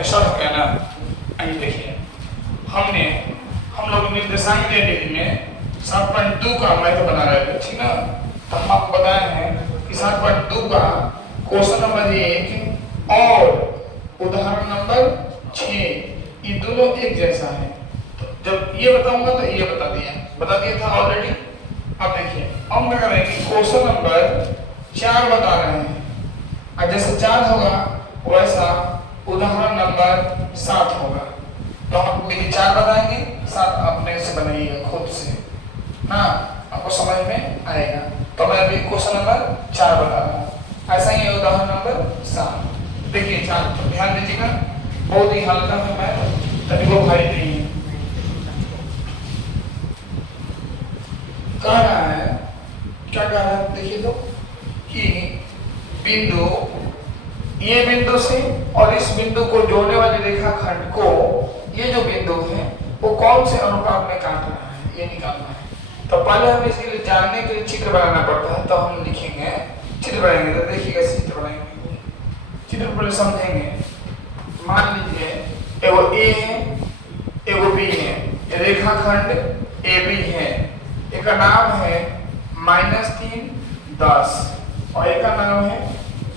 ऐसा हो गया ना। आइए देखिए, हम लोग निर्देशांक डेली में 7.2 का मैथ बना रहे थे, ठीक ना। तो हम आपको बताए हैं कि 7.2 का क्वेश्चन नंबर 1 और उदाहरण नंबर 6 ये दोनों एक जैसा है। तो जब ये बताऊंगा तो ये बता दिया था ऑलरेडी। अब देखिए हम क्या करेंगे, क्वेश्चन नंबर 4 बता रहे हैं और जैसे 4 होगा वैसा उदाहरण नंबर 7 होगा। तो हम विधि 4 बताएंगे, 7 अपने से बनाइएगा खुद से, हाँ आपको समझ में आएगा। तो मैं अभी क्वेश्चन नंबर 4 बता रहा हूँ, ऐसा ही है उदाहरण नंबर 7। देखिए 4 तो ध्यान दीजिएगा, बहुत ही हल्का है मैथ, तभी वो भारी नहीं है। कह रहा है, क्या कह रहा है देखिए तो, कि बिंदु, ये बिंदु से और इस बिंदु को जोड़ने वाले रेखाखंड को, ये जो बिंदु है वो कौन से अनुपात में काट रहा है ये निकालना है। तो पहले हमें इसके लिए जानने के लिए चित्र बनाना पड़ता है। तो हम लिखेंगे, चित्र बनाएंगे। तो देखिए कैसे चित्र बनाएंगे, चित्र पहले समझेंगे। मान लीजिए एगो ए है, एगो बी है, रेखाखंड ए बी है, एक का नाम है -3 10 और एक का नाम है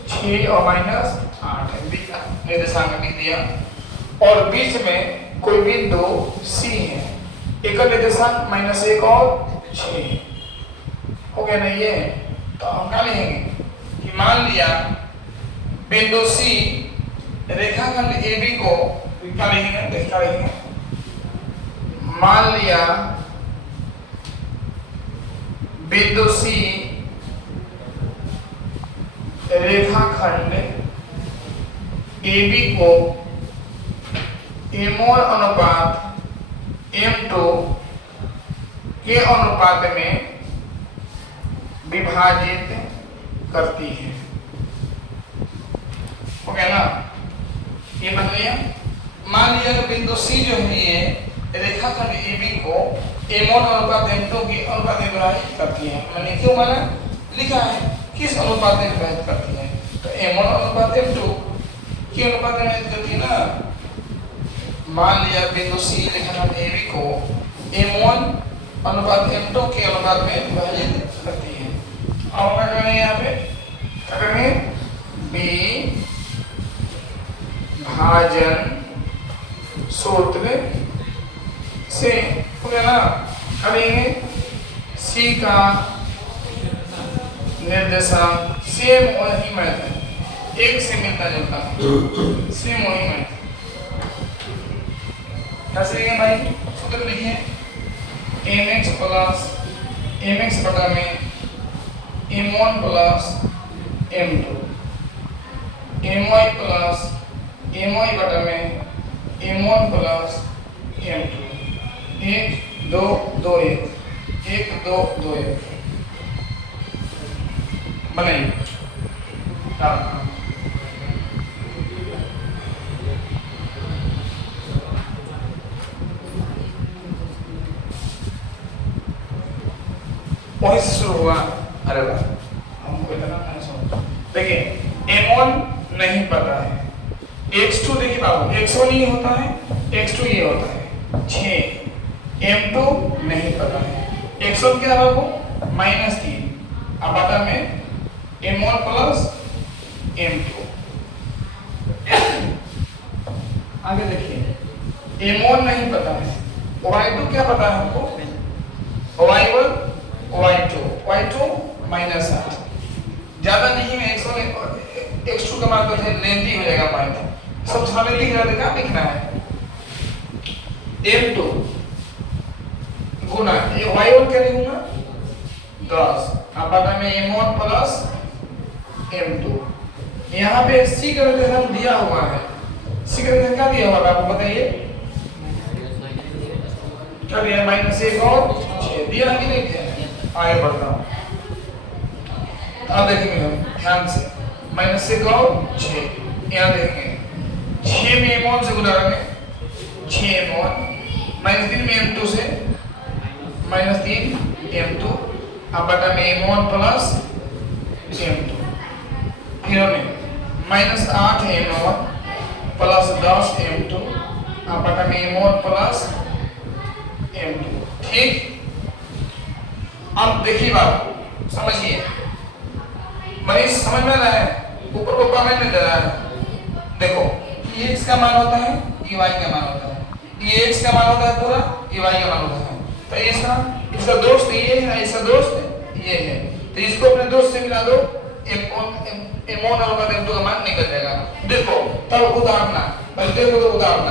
6 और -8 है, निर्देशांक लिख दिया। और बीच में कोई बिंदु सी है, एक का निर्देशांक -1 और 6 हो गया ना ये। तो हम क्या लिखेंगे कि मान लिया बिंदु सी रेखाखंड ए बी को क्या लिखेंगे, मान लिया बिंदु सी रेखाखंड ए बी को M1 अनुपात M2 के अनुपात में विभाजित करती है। हो गया ना, ये बन गया। मान लिया बिंदु सी जो है ये रेखाखंड ए बी को M1 अनुपात M2 के अनुपात में विभाजित करती है। मैंने क्यों माना, लिखा है किस अनुपात में विभाजित करती है, तो M1 अनुपात M2 के अनुपात में विभाजित करती है ना। मान लिया बिंदु सी रेखाखंड ए बी को M1 अनुपात M2 के अनुपात में विभाजित करती है। अब क्या करेंगे, यहाँ पे क्या करेंगे, बी भाजन सूत्र से, हो गया ना। करेंगे सी का निर्देशांक सेम वही मैथ है, एक से मिलता जुलता है, सेम वही मैथ। कैसे लिखेंगे भाई, सूत्र लिखिए, mx प्लस mx बटा में m1 plus m2, my plus my बटा में m1 प्लस m2, 1 2 2 1 1 2 2 1 बनाइए। वहीं से शुरू हुआ। अरे वाह, हमको इतना नहीं समझ। देखिए M1 नहीं पता है, X2 देखिए बाबू, X1 ये होता है, X2 ये होता है 6, M2 नहीं पता है, X1 क्या है बाबू -3, अब बटा में M1 प्लस M2। आगे देखिए M1 नहीं पता है, Y2 क्या पता है हमको, Y1 Y2 -8। ज्यादा नहीं है, X2 का मान तो लेंथी हो जाएगा, पॉइंट सब सामने लिख रहा है, क्या लिखना है, M2 गुना Y1 क्या लिखूंगा 10, अब बटा में M1 प्लस M2। यहाँ पे C का निर्देशांक दिया हुआ है, C का निर्देशांक क्या दिया हुआ है आपको बताइए, क्या दिया, -1 और 6 दिया है कि नहीं दिया। आगे बढ़ता हूँ, अब देखेंगे हम ध्यान से, -1 और 6 यहाँ देखेंगे, 6 में M1 से गुना करेंगे, 6 M1 -3 में M2 से -3 M2, अब बटा में M1 प्लस M2, फिर हमें -8 M1 प्लस 10 m2 बटा में m1 प्लस m2। ठीक, अब देखिए बात समझिए, मनीष समझ में आ रहा है? ऊपर को कमेंट में दे रहा है। देखो ये x का मान होता है, ये y का मान होता है, ये x का मान होता है पूरा, ये y का मान होता है। तो इसका दोस्त ये है, इसका दोस्त ये है, तो इसको अपने दोस्त से मिला दो, m1 और m2 का मान निकल जाएगा। देखो तब उदाहरण पहले देखो तो उदाहरण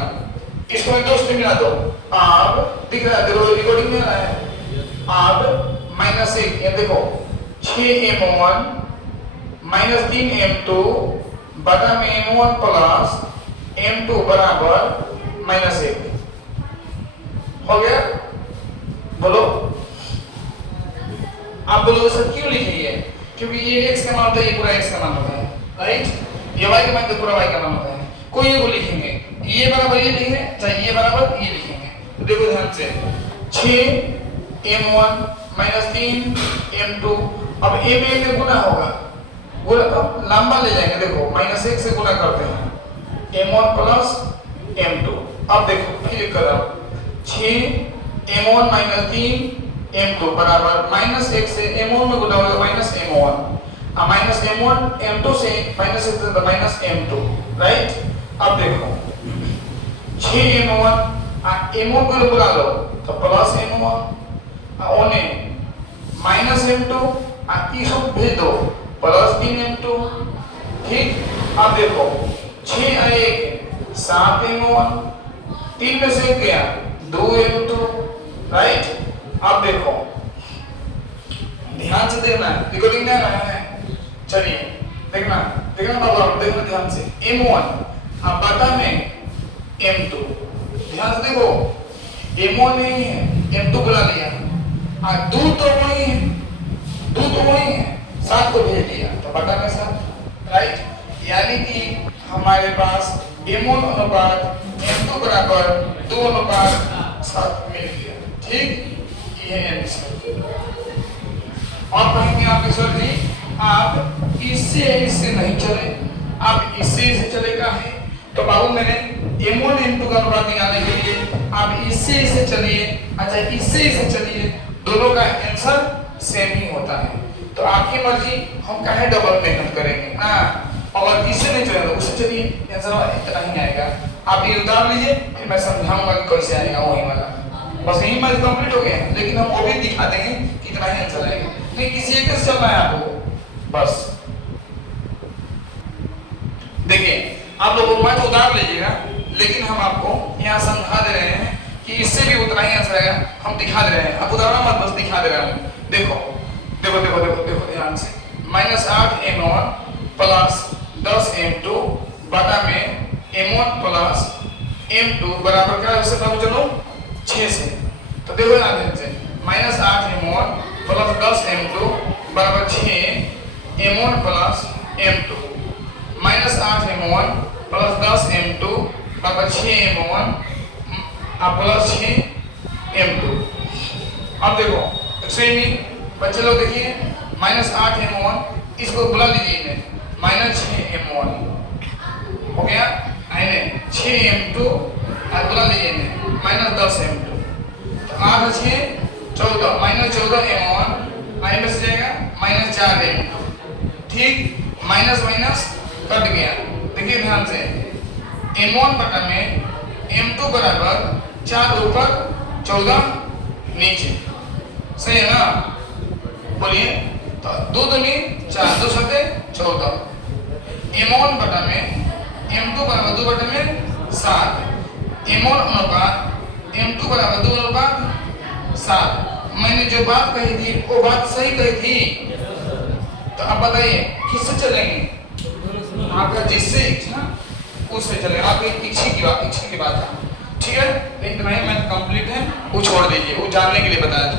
इसको अपने दोस्त से मिला दो। अब दिख रहा है, देखो रिकॉर्डिंग में आ रहा है। अब -1 ये देखो 6m1 -3m2 बटा में m1 प्लस m2 बराबर -1 हो गया। बोलो, आप बोलो सर क्यों लिखे ये? क्योंकि ये x का मान होता है, ये पूरा x का मान होता है, राइट? ये y का मान तो पूरा y का मान होता है। कोई ये को लिखेंगे, ये बराबर ये लिखेंगे, चाहे ये बराबर ये लिखेंगे। तो देखो ध्यान से 6m1 -3m2, अब a में गुना होगा, गुना लंबा ले जाएंगे। देखो -1 से गुना करते हैं m1 प्लस m2। अब देखो फिर कर रहा हूं 6m1 -3m2 बराबर -1 से m1 में गुना होगा -m1, अब -m1 m2 से -1 से -m2, राइट? अब देखो 6m1 m1 को बुला लो तो प्लस m1 ओने -m2 इसको भेज दो प्लस 3m2। ठीक, अब देखो 6 और 1 7m1, 3 में से गया 2m2, राइट? अब देखो ध्यान से देखना, रिकॉर्डिंग नहीं आ रहा है, चलिए देखना बाबा, देखना ध्यान से। m1 अब बटा में m2, ध्यान से देखो m1 नहीं है, m2 बुला लिया, दूर तो वही है, 7 को भेज दिया तो बटा में 7, राइट? यानी कि हमारे पास m1 अनुपात m2 बराबर 2:7 मिल गया। ठीक, ये आंसर। और कहेंगे आप सर जी आप इससे नहीं चले, आप इससे चलेगा है, तो बाबू मैंने m1 m2 का अनुपात निकालने के लिए आप इससे चलिए, अच्छा इससे चलिए, दोनों का आंसर सेम ही होता है। तो आपकी मर्जी, हम काहे डबल मेहनत करेंगे ना। और इससे नहीं चलेगा उससे चलिए, आंसर इतना ही आएगा। आप ये उतार लीजिए, फिर मैं समझाऊंगा कि कैसे आएगा वही वाला। बस यही मैच कंप्लीट हो गया, लेकिन हम वो भी दिखा देंगे कितना ही आंसर आएगा। नहीं किसी एक से चलना है आपको, बस देखिए आप लोग मैच उतार लीजिएगा, लेकिन हम आपको यहाँ समझा दे रहे हैं कि इससे भी उतना ही आंसर आएगा, हम दिखा दे रहे हैं। आप उतारना मत, बस दिखा दे रहा हूँ। देखो ध्यान से -8m1 प्लस 10m2 बटा में m1 प्लस m2 बराबर क्या है बाबू? चलो 6 से। तो देखो ध्यान से -8m1 प्लस 10m2 बराबर 6m1 plus m2, -8m1 plus 10m2 बराबर 6m1 प्लस 6m2। अब देखो सेम ही बच्चे लोग देखिए -8m1 इसको बुला लीजिए -6m1 हो गया, 6m2 बुला लीजिए -10m2, तो 8 6 14 -14m1 में से जाएगा -4m2। ठीक, माइनस कट गया। देखिए ध्यान से m1 बटा में m2 बराबर 4 ऊपर 14 नीचे, सही है ना? बोलिए, तो 2 दूनी 4, 2 सते 14, m1 बटा में m2 बराबर 2 बटा में 7, m1 अनुपात m2 बराबर 2 अनुपात 7। मैंने जो बात कही थी वो बात सही कही थी। तो आप बताइए किससे चलेंगे? आपका जिससे इच्छा उससे चलेगा, आपकी इच्छा की बात है। ठीक है, लेकिन नहीं मैं कंप्लीट है, वो छोड़ दीजिए, वो जानने के लिए बताया था।